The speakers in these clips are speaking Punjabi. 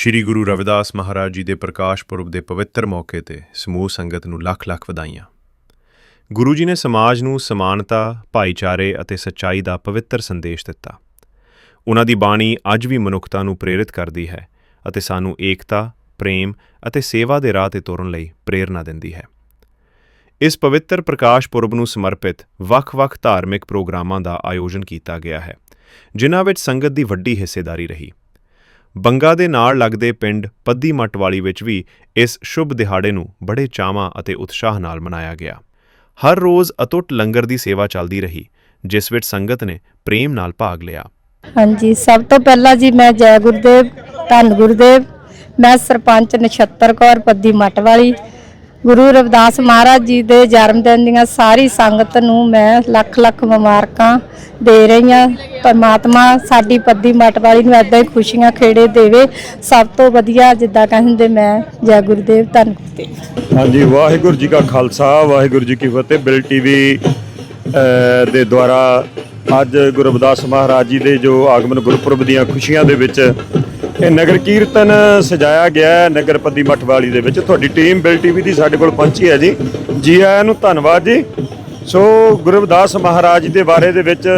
ਸ੍ਰੀ ਗੁਰੂ ਰਵਿਦਾਸ ਮਹਾਰਾਜ ਜੀ ਦੇ ਪ੍ਰਕਾਸ਼ ਪੁਰਬ ਦੇ ਪਵਿੱਤਰ ਮੌਕੇ ਤੇ ਸਮੂਹ ਸੰਗਤ ਨੂੰ ਲੱਖ-ਲੱਖ ਵਧਾਈਆਂ ਗੁਰੂ ਜੀ ਨੇ ਸਮਾਜ ਨੂੰ ਸਮਾਨਤਾ, ਭਾਈਚਾਰੇ ਅਤੇ ਸੱਚਾਈ ਦਾ ਪਵਿੱਤਰ ਸੰਦੇਸ਼ ਦਿੱਤਾ। ਉਹਨਾਂ ਦੀ ਬਾਣੀ ਅੱਜ ਵੀ ਮਨੁੱਖਤਾ ਨੂੰ ਪ੍ਰੇਰਿਤ ਕਰਦੀ ਹੈ ਅਤੇ ਸਾਨੂੰ ਏਕਤਾ, ਪ੍ਰੇਮ ਅਤੇ ਸੇਵਾ ਦੇ ਰਾਹ ਤੇ ਤੁਰਨ ਲਈ ਪ੍ਰੇਰਨਾ ਦਿੰਦੀ ਹੈ। ਇਸ ਪਵਿੱਤਰ ਪ੍ਰਕਾਸ਼ ਪੁਰਬ ਨੂੰ ਸਮਰਪਿਤ ਵੱਖ-ਵੱਖ ਧਾਰਮਿਕ ਪ੍ਰੋਗਰਾਮਾਂ ਦਾ ਆਯੋਜਨ ਕੀਤਾ ਗਿਆ ਹੈ, ਜਿਨ੍ਹਾਂ ਵਿੱਚ ਸੰਗਤ ਦੀ ਵੱਡੀ ਹਿੱਸੇਦਾਰੀ ਰਹੀ। ਬੰਗਾ ਦੇ ਨਾਲ ਲੱਗਦੇ ਪਿੰਡ ਪੱਦੀ ਮੱਟ ਵਿੱਚ ਵੀ ਇਸ ਸ਼ੁਭ ਦਿਹਾੜੇ ਨੂੰ ਬੜੇ ਚਾਵਾਂ ਅਤੇ ਉਤਸ਼ਾਹ ਨਾਲ ਮਨਾਇਆ ਗਿਆ। ਹਰ ਰੋਜ਼ ਅਤੁੱਟ ਲੰਗਰ ਦੀ ਸੇਵਾ ਚੱਲਦੀ ਰਹੀ, ਜਿਸ ਵਿੱਚ ਸੰਗਤ ਨੇ ਪ੍ਰੇਮ ਨਾਲ ਭਾਗ ਲਿਆ। ਹਾਂਜੀ ਸਭ ਤੋਂ ਪਹਿਲਾਂ ਜੀ ਮੈਂ ਜੈ ਗੁਰਦੇਵ ਧੰਨ ਗੁਰਦੇਵ ਮੈਂ ਸਰਪੰਚ ਨਛੱਤਰ ਕੌਰ ਪੱਦੀ ਮੱਟ ਵਾਲੀ ਗੁਰੂ ਰਵਿਦਾਸ ਮਹਾਰਾਜ ਜੀ ਦੇ ਜਨਮ ਦਿਨ ਦੀਆਂ ਸਾਰੀ ਸੰਗਤ ਨੂੰ ਮੈਂ ਲੱਖ ਲੱਖ ਮੁਬਾਰਕਾਂ ਦੇ ਰਹੀ ਹਾਂ। ਪਰਮਾਤਮਾ ਸਾਡੀ ਪੱਦੀ ਮੱਟ ਵਾਲੀ ਨੂੰ ਏਦਾਂ ਹੀ ਖੁਸ਼ੀਆਂ ਖੇੜੇ ਦੇਵੇ। ਸਭ ਤੋਂ ਵਧੀਆ ਜਿੱਦਾਂ ਕਹਿੰਦੇ ਮੈਂ, ਜੈ ਗੁਰਦੇਵ, ਧੰਨ ਗੁਰਦੇਵ। ਹਾਂਜੀ, ਵਾਹਿਗੁਰੂ ਜੀ ਕਾ ਖਾਲਸਾ, ਵਾਹਿਗੁਰੂ ਜੀ ਕੀ ਫਤਿਹ। ਬਿਲ ਟੀਵੀ ਦੇ ਦੁਆਰਾ ਅੱਜ ਗੁਰੂ ਰਵਿਦਾਸ ਮਹਾਰਾਜ ਜੀ ਦੇ ਜੋ ਆਗਮਨ ਗੁਰਪੁਰਬ ਦੀਆਂ ਖੁਸ਼ੀਆਂ ਦੇ ਵਿੱਚ ਇਹ ਨਗਰ ਕੀਰਤਨ ਸਜਾਇਆ ਗਿਆ ਹੈ ਨਗਰ ਪੱਦੀ ਮੱਠ ਦੇ ਵਿੱਚ। ਤੁਹਾਡੀ ਟੀਮ ਬਿਲ ਟੀਵੀ ਦੀ ਸਾਡੇ ਕੋਲ ਪਹੁੰਚੀ ਹੈ ਜੀ। ਜੀ ਆਇਆਂ ਨੂੰ ਧੰਨਵਾਦ ਜੀ। ਸੋ ਗੁਰੂ ਰਵਿਦਾਸ ਮਹਾਰਾਜ ਦੇ ਬਾਰੇ ਦੇ ਵਿੱਚ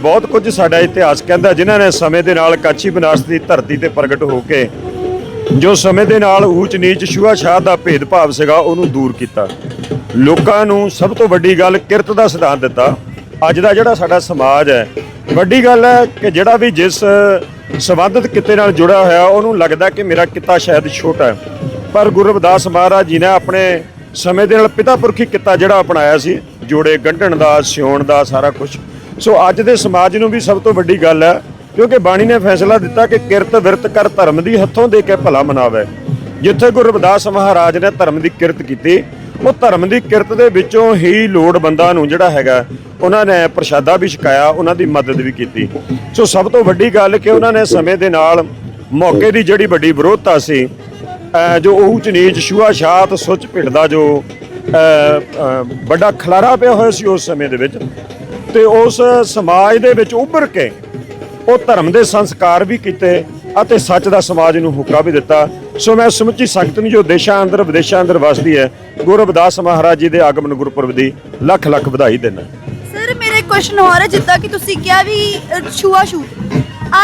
ਬਹੁਤ ਕੁਝ ਸਾਡਾ ਇਤਿਹਾਸ ਕਹਿੰਦਾ ਜਿਨ੍ਹਾਂ ਨੇ ਸਮੇਂ ਦੇ ਨਾਲ ਕਾਚੀ ਬਨਾਰਸ ਦੀ ਧਰਤੀ ਤੇ ਪ੍ਰਗਟ ਹੋ ਕੇ ਜੋ ਸਮੇਂ ਦੇ ਨਾਲ ਊਚ ਨੀਚ ਛੂਆ ਦਾ ਭੇਦਭਾਵ ਸੀਗਾ, ਉਹਨੂੰ ਦੂਰ ਕੀਤਾ। ਲੋਕਾਂ ਨੂੰ ਸਭ ਤੋਂ ਵੱਡੀ ਗੱਲ ਕਿਰਤ ਦਾ ਸਿਧਾਂਤ ਦਿੱਤਾ। ਅੱਜ ਦਾ ਜਿਹੜਾ ਸਾਡਾ ਸਮਾਜ ਹੈ, ਵੱਡੀ ਗੱਲ ਹੈ ਕਿ ਜਿਹੜਾ ਵੀ ਜਿਸ ਸੰਬੰਧਿਤ ਕਿੱਤੇ ਨਾਲ ਜੁੜਿਆ ਹੋਇਆ, ਉਹਨੂੰ ਲੱਗਦਾ ਕਿ ਮੇਰਾ ਕਿੱਤਾ ਸ਼ਾਇਦ ਛੋਟਾ ਹੈ। ਪਰ ਗੁਰੂ ਰਵਿਦਾਸ ਮਹਾਰਾਜ ਜੀ ਨੇ ਆਪਣੇ ਸਮੇਂ ਦੇ ਨਾਲ ਪਿਤਾ ਪੁਰਖੀ ਕਿੱਤਾ ਜਿਹੜਾ ਅਪਣਾਇਆ ਸੀ, ਜੋੜੇ ਗੰਢਣ ਦਾ, ਸਿਉਣ ਦਾ, ਸਾਰਾ ਕੁਝ ਸੋ ਅੱਜ ਦੇ ਸਮਾਜ ਨੂੰ ਵੀ ਸਭ ਤੋਂ ਵੱਡੀ ਗੱਲ ਹੈ, ਕਿਉਂਕਿ ਬਾਣੀ ਨੇ ਫੈਸਲਾ ਦਿੱਤਾ ਕਿ ਕਿਰਤ ਵਿਰਤ ਕਰ ਧਰਮ ਦੀ ਹੱਥੋਂ ਦੇ ਕੇ ਭਲਾ ਮਨਾਵੇ। ਜਿੱਥੇ ਗੁਰੂ ਰਵਿਦਾਸ ਮਹਾਰਾਜ ਨੇ ਧਰਮ ਦੀ ਕਿਰਤ ਕੀਤੀ ਉਹ ਧਰਮ ਦੀ ਕਿਰਤ ਦੇ ਵਿੱਚੋਂ ਹੀ ਲੋੜਵੰਦਾਂ ਨੂੰ ਜਿਹੜਾ ਹੈਗਾ, ਉਹਨਾਂ ਨੇ ਪ੍ਰਸ਼ਾਦਾ ਵੀ ਛਕਾਇਆ, ਉਹਨਾਂ ਦੀ ਮਦਦ ਵੀ ਕੀਤੀ। ਸੋ ਸਭ ਤੋਂ ਵੱਡੀ ਗੱਲ ਕਿ ਉਹਨਾਂ ਨੇ ਸਮੇਂ ਦੇ ਨਾਲ ਮੌਕੇ ਦੀ ਜਿਹੜੀ ਵੱਡੀ ਵਿਰੋਧਤਾ ਸੀ ਜੋ ਉਹ ਨੀਚ ਛੂਆ ਸੁੱਚ ਭਿੜ ਦਾ ਜੋ ਵੱਡਾ ਖਲਾਰਾ ਪਿਆ ਹੋਇਆ ਸੀ ਉਸ ਸਮੇਂ ਦੇ ਵਿੱਚ, ਤੇ ਉਸ ਸਮਾਜ ਦੇ ਵਿੱਚ ਉੱਭਰ ਕੇ ਉਹ ਧਰਮ ਦੇ ਸੰਸਕਾਰ ਵੀ ਕੀਤੇ ਅਤੇ ਸੱਚ ਦਾ ਸਮਾਜ ਨੂੰ ਹੁਕਾ ਵੀ ਦਿੱਤਾ। ਸੋ ਮੈਂ ਸਮੁੱਚੀ ਸੰਗਤ ਨੂੰ ਜੋ ਦੇਸ਼ਾਂ ਅੰਦਰ ਵਿਦੇਸ਼ਾਂ ਅੰਦਰ ਵਸਦੀ ਹੈ ਗੁਰੂ ਰਵਿਦਾਸ ਮਹਾਰਾਜ ਜੀ ਦੇ ਆਗਮਨ ਗੁਰਪੁਰਬ ਦੀ ਲੱਖ ਲੱਖ ਵਧਾਈ ਦਿੰਦਾ। ਸਰ ਮੇਰੇ ਕੁਐਸਚਨ ਹੋਰ ਹੈ ਜਿੱਦਾਂ ਕਿ ਤੁਸੀਂ ਕਿਹਾ ਵੀ ਛੂਆ ਛੂ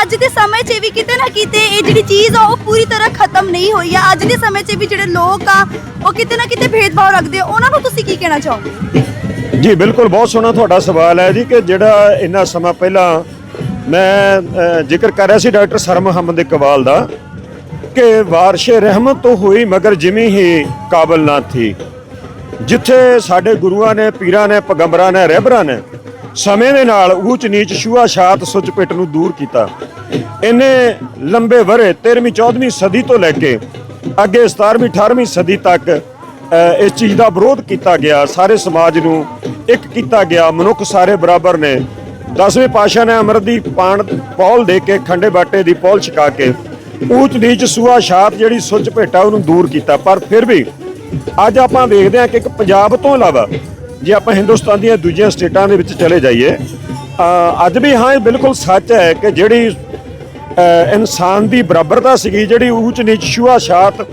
ਅੱਜ ਦੇ ਸਮੇਂ 'ਚ ਵੀ ਕਿਤੇ ਨਾ ਕਿਤੇ ਇਹ ਜਿਹੜੀ ਚੀਜ਼ ਆ ਉਹ ਪੂਰੀ ਤਰ੍ਹਾਂ ਖਤਮ ਨਹੀਂ ਹੋਈ ਆ। ਅੱਜ ਦੇ ਸਮੇਂ 'ਚ ਵੀ ਜਿਹੜੇ ਲੋਕ ਆ ਉਹ ਕਿਤੇ ਨਾ ਕਿਤੇ ਭੇਦਭਾਵ ਰੱਖਦੇ ਆ। ਉਹਨਾਂ ਨੂੰ ਤੁਸੀਂ ਕੀ ਕਹਿਣਾ ਚਾਹੋਗੇ? ਜੀ ਬਿਲਕੁਲ ਬਹੁਤ ਸੋਹਣਾ ਤੁਹਾਡਾ ਸਵਾਲ ਹੈ ਜੀ ਕਿ ਜਿਹੜਾ ਇੰਨਾ ਸਮਾਂ ਪਹਿਲਾਂ ਮੈਂ ਜ਼ਿਕਰ ਕਰ ਰਿਹਾ ਸੀ ਡਾਕਟਰ ਸਰਮ ਹਮਦ ਇਕਬਾਲ ਦਾ ਕਿ ਵਾਰਸ਼ੇ ਰਹਿਮਤ ਤੋਂ ਹੋਈ ਮਗਰ ਜਿਵੇਂ ਹੀ ਕਾਬਲ ਨਾ ਥੀ। ਜਿੱਥੇ ਸਾਡੇ ਗੁਰੂਆਂ ਨੇ, ਪੀਰਾਂ ਨੇ, ਪੈਗੰਬਰਾਂ ਨੇ, ਰਹਿਬਰਾਂ ਨੇ ਸਮੇਂ ਦੇ ਨਾਲ ਊਚ ਨੀਚ ਛੂਆ ਛਾਤ ਸੁੱਚ ਪਿੱਟ ਨੂੰ ਦੂਰ ਕੀਤਾ। ਇਹਨੇ ਲੰਬੇ ਵਰੇ 13ਵੀਂ 14ਵੀਂ ਸਦੀ ਤੋਂ ਲੈ ਕੇ ਅੱਗੇ 17ਵੀਂ 18ਵੀਂ ਸਦੀ ਤੱਕ ਇਸ ਚੀਜ਼ ਦਾ ਵਿਰੋਧ ਕੀਤਾ ਗਿਆ। ਸਾਰੇ ਸਮਾਜ ਨੂੰ ਇੱਕ ਕੀਤਾ ਗਿਆ। ਮਨੁੱਖ ਸਾਰੇ ਬਰਾਬਰ ਨੇ। ਦਸਵੇਂ ਪਾਸ਼ਾ ਨੇ ਅਮਰ ਦੀ ਪਾਣ ਪੌਲ ਦੇ ਕੇ ਖੰਡੇ ਬਾਟੇ ਦੀ ਪੌਲ ਛਕਾ ਕੇ ਊਚ ਨੀਚ ਸੂਆ ਛਾਤ ਜਿਹੜੀ ਸੁੱਚ ਭੇਟਾ ਉਹਨੂੰ ਦੂਰ ਕੀਤਾ। ਪਰ ਫਿਰ ਵੀ ਅੱਜ ਆਪਾਂ ਦੇਖਦੇ ਹਾਂ ਕਿ ਇੱਕ ਪੰਜਾਬ ਤੋਂ ਇਲਾਵਾ ਜੇ ਆਪਾਂ ਹਿੰਦੁਸਤਾਨ ਦੀਆਂ ਦੂਜੀਆਂ ਸਟੇਟਾਂ ਦੇ ਵਿੱਚ ਚਲੇ ਜਾਈਏ ਅੱਜ ਵੀ ਹਾਂ, ਇਹ ਬਿਲਕੁਲ ਸੱਚ ਹੈ ਕਿ ਜਿਹੜੀ ਇਨਸਾਨ ਦੀ ਬਰਾਬਰਤਾ ਸੀਗੀ, ਜਿਹੜੀ ਊਚ ਨੀਚ ਛੂਆ ਛਾਤ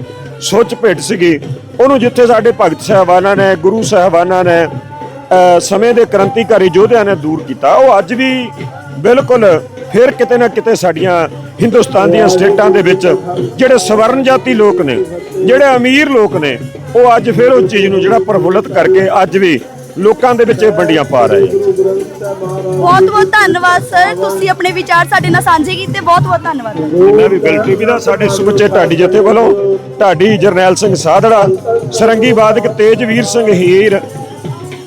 ਸੁੱਚ ਭੇਟ ਸੀਗੀ, ਉਹਨੂੰ ਜਿੱਥੇ ਸਾਡੇ ਭਗਤ ਸਾਹਿਬਾਨਾਂ ਨੇ, ਗੁਰੂ ਸਾਹਿਬਾਨਾਂ ਨੇ ਸਮੇਂ ਦੇ ਕ੍ਰਾਂਤੀਕਾਰੀ ਯੋਧਿਆਂ ਨੇ ਦੂਰ ਕੀਤਾ। ਉਹ ਅੱਜ ਵੀ ਬਿਲਕੁਲ ਫਿਰ ਕਿਤੇ ਨਾ ਕਿਤੇ ਸਾਡੀਆਂ ਹਿੰਦੁਸਤਾਨ ਦੀਆਂ ਸਟੇਟਾਂ ਦੇ ਵਿੱਚ ਜਿਹੜੇ ਸਵਰਨ ਜਾਤੀ ਲੋਕ ਨੇ ਜਿਹੜੇ ਅਮੀਰ ਲੋਕ ਨੇ ਉਹ ਅੱਜ ਫਿਰ ਉਹ ਚੀਜ਼ ਨੂੰ ਜਿਹੜਾ ਪ੍ਰਫੁੱਲਤ ਕਰਕੇ ਅੱਜ ਵੀ ਲੋਕਾਂ ਦੇ ਵਿੱਚ ਇਹ ਵੰਡੀਆਂ ਪਾ ਰਹੇ ਬਹੁਤ ਬਹੁਤ ਧੰਨਵਾਦ ਸਰ। ਤੁਸੀਂ ਆਪਣੇ ਵਿਚਾਰ ਸਾਡੇ ਨਾਲ ਸਾਂਝੇ ਕੀਤੇ। ਬਹੁਤ ਬਹੁਤ ਧੰਨਵਾਦ। ਮੈਂ ਵੀ ਬਿਲ ਟੀਵੀ ਦਾ ਸਾਡੇ ਸਮੁੱਚੇ ਢਾਡੀ ਜਥੇ ਵੱਲੋਂ ਢਾਡੀ ਜਰਨੈਲ ਸਿੰਘ ਸਾਧੜਾ ਸਰੰਗੀ ਵਾਦਕ ਤੇਜਵੀਰ ਸਿੰਘ ਹੀਰ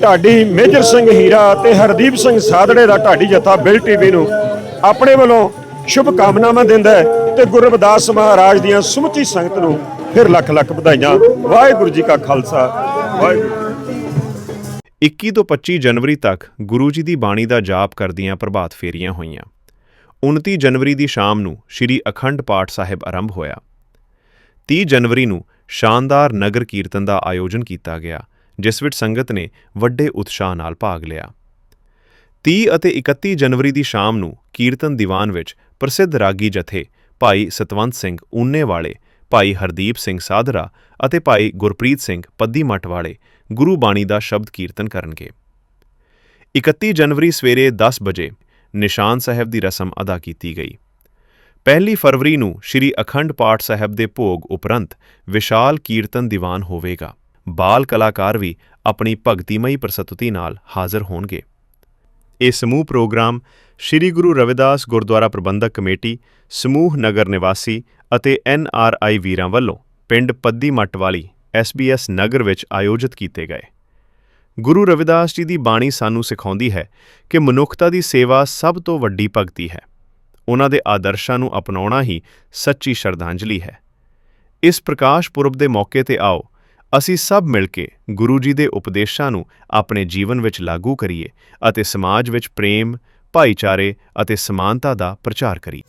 ਢਾਡੀ ਮੇਜਰ ਸਿੰਘ ਹੀਰਾ ਤੇ ਹਰਦੀਪ ਸਿੰਘ ਸਾਧੜੇ ਦਾ ਢਾਡੀ ਜਥਾ ਬਿਲ ਟੀਵੀ ਨੂੰ ਆਪਣੇ ਵੱਲੋਂ ਸ਼ੁਭ ਕਾਮਨਾਵਾਂ ਦਿੰਦਾ ਹੈ ਤੇ ਗੁਰੂ ਰਵਿਦਾਸ ਮਹਾਰਾਜ ਦੀਆਂ ਸਮੁੱਚੀ ਸੰਗਤ ਨੂੰ ਫਿਰ ਲੱਖ ਲੱਖ ਵਧਾਈਆਂ। ਵਾਹਿਗੁਰੂ ਜੀ ਕਾ ਖਾਲਸਾ। ਵਾਹਿਗੁਰੂ। 21 ਤੋਂ 25 ਜਨਵਰੀ ਤੱਕ ਗੁਰੂ ਜੀ ਦੀ ਬਾਣੀ ਦਾ ਜਾਪ ਕਰਦੀਆਂ ਪ੍ਰਭਾਤ ਫੇਰੀਆਂ ਹੋਈਆਂ। 29 ਜਨਵਰੀ ਦੀ ਸ਼ਾਮ ਨੂੰ ਸ੍ਰੀ ਅਖੰਡ ਪਾਠ ਸਾਹਿਬ ਆਰੰਭ ਹੋਇਆ। 30 ਜਨਵਰੀ ਨੂੰ ਸ਼ਾਨਦਾਰ ਨਗਰ ਕੀਰਤਨ ਦਾ ਆਯੋਜਨ ਕੀਤਾ ਗਿਆ। ਜਿਸ ਵਿੱਚ ਸੰਗਤ ਨੇ ਵੱਡੇ ਉਤਸ਼ਾਹ ਨਾਲ ਭਾਗ ਲਿਆ। 30 ਅਤੇ 31 ਜਨਵਰੀ ਦੀ ਸ਼ਾਮ ਨੂੰ ਕੀਰਤਨ ਦੀਵਾਨ ਵਿੱਚ ਪ੍ਰਸਿੱਧ ਰਾਗੀ ਜਥੇ ਭਾਈ ਸਤਵੰਤ ਸਿੰਘ ਊਨੇ ਵਾਲੇ ਭਾਈ ਹਰਦੀਪ ਸਿੰਘ ਸਾਧਰਾ ਅਤੇ ਭਾਈ ਗੁਰਪ੍ਰੀਤ ਸਿੰਘ ਪੱਦੀ ਮੱਠ ਵਾਲੇ ਗੁਰੂ ਬਾਣੀ ਦਾ ਸ਼ਬਦ ਕੀਰਤਨ ਕਰਨਗੇ। 31 ਜਨਵਰੀ ਸਵੇਰੇ 10 ਵਜੇ ਨਿਸ਼ਾਨ ਸਾਹਿਬ ਦੀ ਰਸਮ ਅਦਾ ਕੀਤੀ ਗਈ। ਪਹਿਲੀ ਫਰਵਰੀ ਨੂੰ ਸ੍ਰੀ ਅਖੰਡ ਪਾਠ ਸਾਹਿਬ ਦੇ ਭੋਗ ਉਪਰੰਤ ਵਿਸ਼ਾਲ ਕੀਰਤਨ ਦੀਵਾਨ ਹੋਵੇਗਾ। ਬਾਲ ਕਲਾਕਾਰ ਵੀ ਆਪਣੀ ਭਗਤੀਮਈ ਪ੍ਰਸਤੁਤੀ ਨਾਲ ਹਾਜ਼ਰ ਹੋਣਗੇ। ਇਹ ਸਮੂਹ ਪ੍ਰੋਗਰਾਮ ਸ੍ਰੀ ਗੁਰੂ ਰਵਿਦਾਸ ਗੁਰਦੁਆਰਾ ਪ੍ਰਬੰਧਕ ਕਮੇਟੀ, ਸਮੂਹ ਨਗਰ ਨਿਵਾਸੀ ਅਤੇ ਐਨ ਆਰ ਆਈ ਵੀਰਾਂ ਵੱਲੋਂ ਪਿੰਡ ਪੱਦੀ ਮੱਟ ਵਾਲੀ ਐਸ ਨਗਰ ਵਿੱਚ ਆਯੋਜਿਤ ਕੀਤੇ ਗਏ। ਗੁਰੂ ਰਵਿਦਾਸ ਜੀ ਦੀ ਬਾਣੀ ਸਾਨੂੰ ਸਿਖਾਉਂਦੀ ਹੈ ਕਿ ਮਨੁੱਖਤਾ ਦੀ ਸੇਵਾ ਸਭ ਤੋਂ ਵੱਡੀ ਭਗਤੀ ਹੈ। ਉਹਨਾਂ ਦੇ ਆਦਰਸ਼ਾਂ ਨੂੰ ਅਪਣਾਉਣਾ ਹੀ ਸੱਚੀ ਸ਼ਰਧਾਂਜਲੀ ਹੈ। ਇਸ ਪ੍ਰਕਾਸ਼ ਪੁਰਬ ਦੇ ਮੌਕੇ ਤੇ ਆਓ ਅਸੀਂ ਸਭ ਮਿਲ ਕੇ ਗੁਰੂ ਜੀ ਦੇ ਉਪਦੇਸ਼ਾਂ ਨੂੰ ਆਪਣੇ ਜੀਵਨ ਵਿੱਚ ਲਾਗੂ ਕਰੀਏ ਅਤੇ ਸਮਾਜ ਵਿੱਚ ਪ੍ਰੇਮ, ਭਾਈਚਾਰੇ ਅਤੇ ਸਮਾਨਤਾ ਦਾ ਪ੍ਰਚਾਰ ਕਰੀਏ।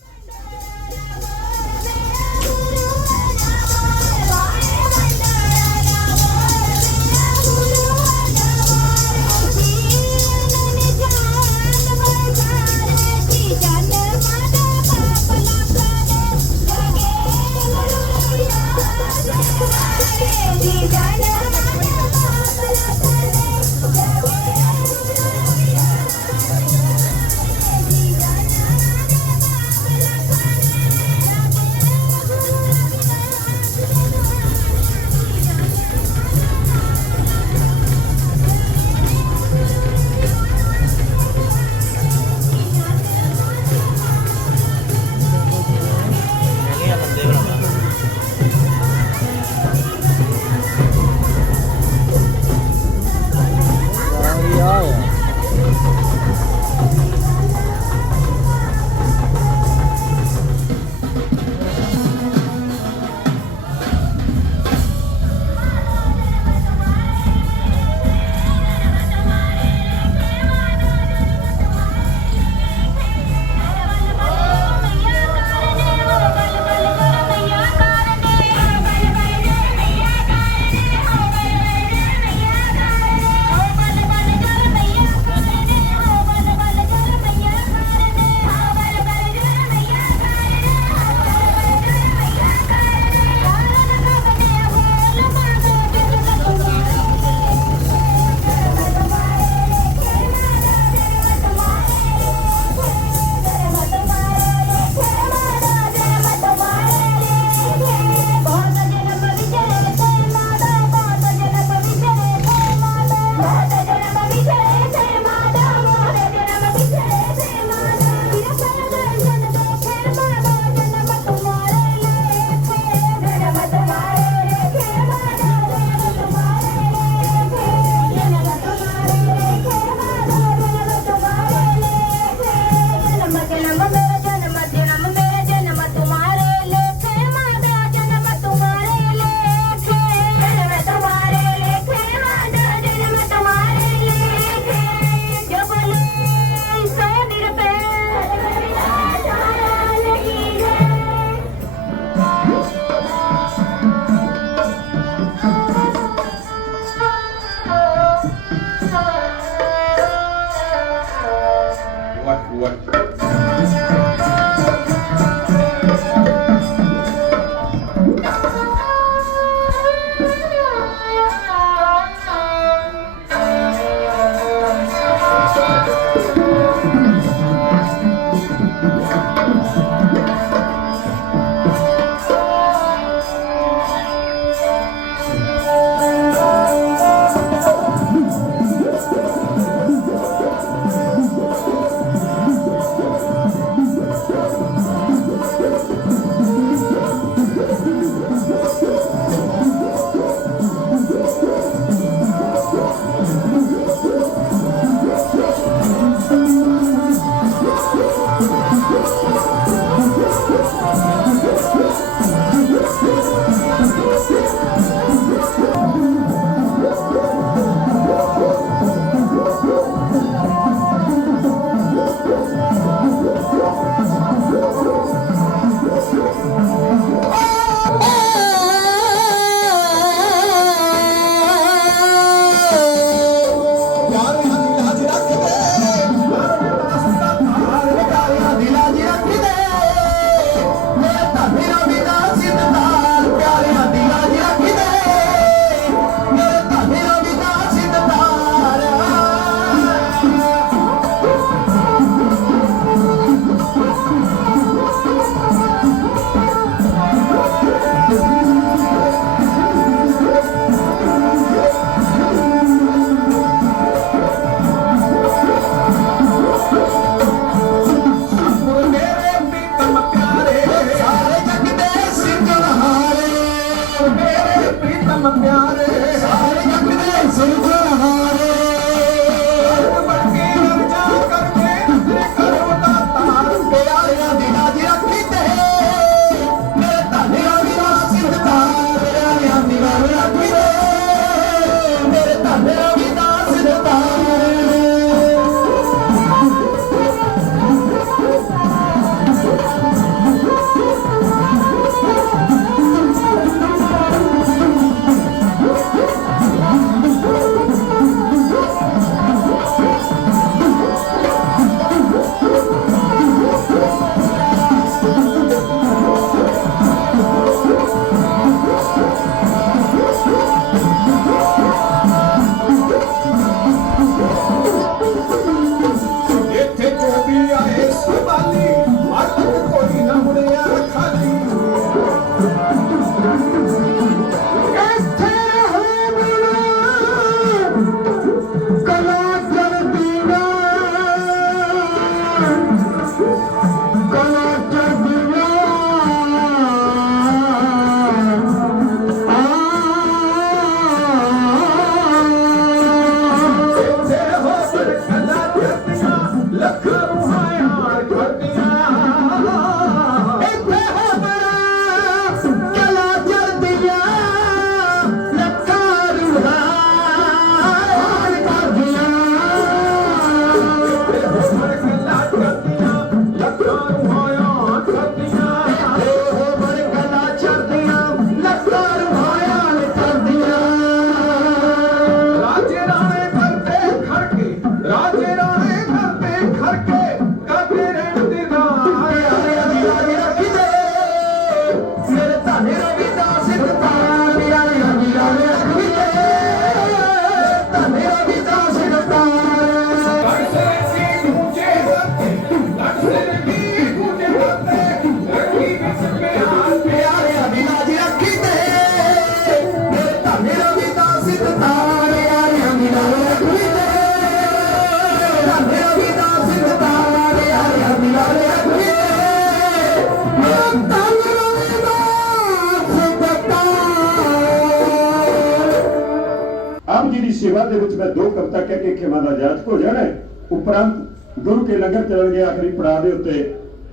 ਵਿੱਚ ਮੈਂ ਦੋ ਕਵਿਤਾ ਕਹਿ ਕੇ ਖਿਮਾ ਦਾ ਜਾਚ ਹੋ ਜਾਣਾ ਉਪਰੰਤ ਗੁਰੂ ਕੇ ਲੰਗਰ ਚੱਲਣਗੇ ਆਖਰੀ ਪੜਾਅ ਦੇ ਉੱਤੇ।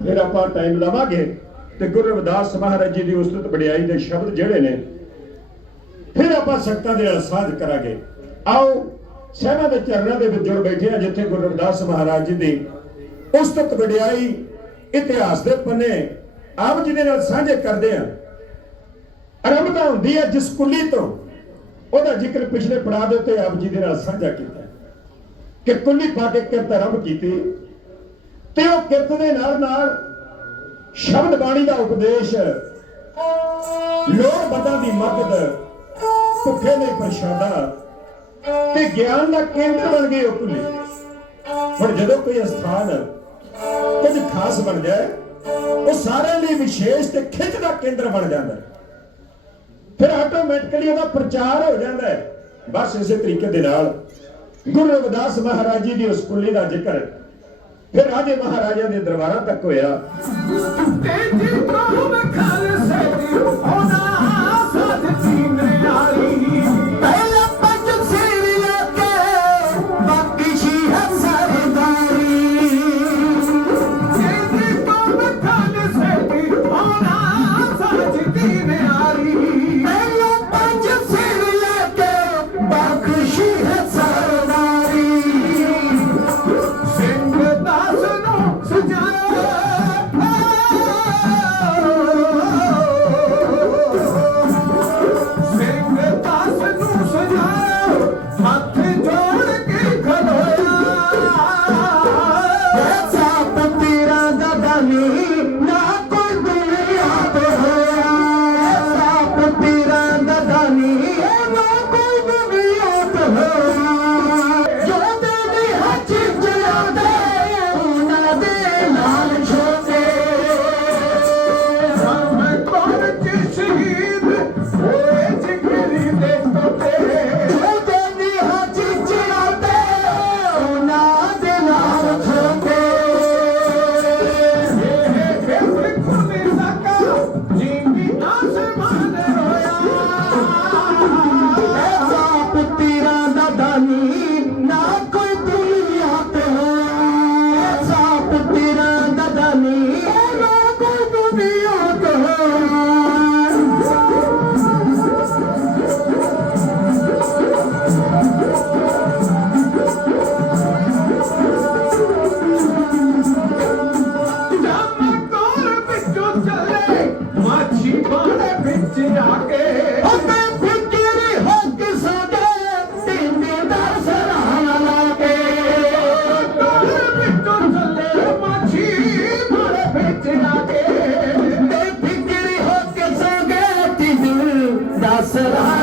ਫਿਰ ਆਪਾਂ ਟਾਈਮ ਲਵਾਂਗੇ ਤੇ ਗੁਰੂ ਰਵਿਦਾਸ ਮਹਾਰਾਜ ਜੀ ਦੀ ਉਸਤਤ ਵਡਿਆਈ ਦੇ ਸ਼ਬਦ ਜਿਹੜੇ ਨੇ, ਫਿਰ ਆਪਾਂ ਸੰਗਤਾਂ ਦੇ ਨਾਲ ਕਰਾਂਗੇ। ਆਓ ਸਹਿਬਾਂ ਦੇ ਚਰਨਾਂ ਦੇ ਵਿੱਚ ਜੁੜ ਬੈਠੇ ਆ ਜਿੱਥੇ ਗੁਰੂ ਰਵਿਦਾਸ ਮਹਾਰਾਜ ਜੀ ਦੀ ਉਸਤਤ ਵਡਿਆਈ ਇਤਿਹਾਸ ਦੇ ਪੰਨੇ ਆਪ ਜੀ ਦੇ ਨਾਲ ਸਾਂਝੇ ਕਰਦੇ ਆ ਆਰੰਭਤਾ ਹੁੰਦੀ ਹੈ ਜਿਸ ਕੁੱਲੀ ਤੋਂ ਉਹਦਾ ਜ਼ਿਕਰ ਪਿਛਲੇ ਪੜਾਅ ਦੇ ਉੱਤੇ ਆਪ ਜੀ ਦੇ ਨਾਲ ਸਾਂਝਾ ਕੀਤਾ ਕਿ ਕੁੱਲੀ ਪਾ ਕੇ ਕਿਰਤ ਆਰੰਭ ਕੀਤੀ ਤੇ ਉਹ ਕਿਰਤ ਦੇ ਨਾਲ ਨਾਲ ਸ਼ਬਦ ਬਾਣੀ ਦਾ ਉਪਦੇਸ਼, ਲੋੜ ਬਦਾਂ ਦੀ ਮਦਦ, ਭੁੱਖੇ ਲਈ ਪ੍ਰਸ਼ਾਦਾ ਤੇ ਗਿਆਨ ਦਾ ਕੇਂਦਰ ਬਣ ਗਏ ਉਹ ਕੁੱਲੀ। ਹੁਣ ਜਦੋਂ ਕੋਈ ਸਥਾਨ ਕੁਝ ਖਾਸ ਬਣ ਜਾਏ, ਉਹ ਸਾਰਿਆਂ ਲਈ ਵਿਸ਼ੇਸ਼ ਤੇ ਖਿੱਚ ਦਾ ਕੇਂਦਰ ਬਣ ਜਾਂਦਾ ਹੈ। ਫਿਰ ਆਟੋਮੈਟਿਕਲੀ ਉਹਦਾ ਪ੍ਰਚਾਰ ਹੋ ਜਾਂਦਾ ਹੈ। ਬਸ ਇਸੇ ਤਰੀਕੇ ਦੇ ਨਾਲ ਗੁਰੂ ਰਵਿਦਾਸ ਮਹਾਰਾਜ ਜੀ ਦੀ ਉਸ ਕੁੱਲੀ ਦਾ ਜ਼ਿਕਰ ਫਿਰ ਰਾਜੇ ਮਹਾਰਾਜਿਆਂ ਦੇ ਦਰਬਾਰਾਂ ਤੱਕ ਹੋਇਆ। ਤੇਜੀ ਤੋਂ ਖਾਲਸੇ ਦੀ ਦਾ ਸਰਾਣਾ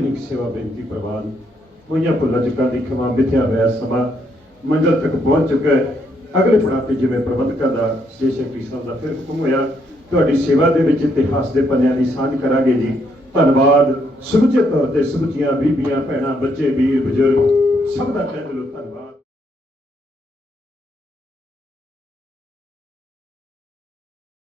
ਕੁ ਸੇਵਾ ਬੇਨਤੀ ਪ੍ਰਵਾਨ ਹੋਈਆਂ ਭੁੱਲਾਂ ਚੁੱਕਾਂ ਦੀ ਖਮਾ ਮਿਥਿਆ ਹੋਇਆ ਸਮਾਂ ਮੰਜ਼ਲ ਤੱਕ ਪਹੁੰਚ ਚੁੱਕਾ ਹੈ। ਅਗਲੇ ਪੜਾਅ ਤੇ ਜਿਵੇਂ ਪ੍ਰਬੰਧਕਾਂ ਦਾ, ਸ਼੍ਰੀ ਸੈਕਟਰੀ ਸਾਹਿਬ ਦਾ ਫਿਰ ਹੁਕਮ ਹੋਇਆ ਤੁਹਾਡੀ ਸੇਵਾ ਦੇ ਵਿੱਚ ਇਤਿਹਾਸ ਦੇ ਪੰਨਿਆਂ ਦੀ ਸਾਂਝ ਕਰਾਂਗੇ ਜੀ। ਧੰਨਵਾਦ। ਸਮੁੱਚੇ ਤੌਰ ਤੇ ਸਮੁੱਚੀਆਂ ਬੀਬੀਆਂ, ਭੈਣਾਂ, ਬੱਚੇ, ਵੀਰ, ਬਜ਼ੁਰਗ, ਸਭ ਦਾ ਤਹਿ ਦਿਲੋਂ ਧੰਨਵਾਦ।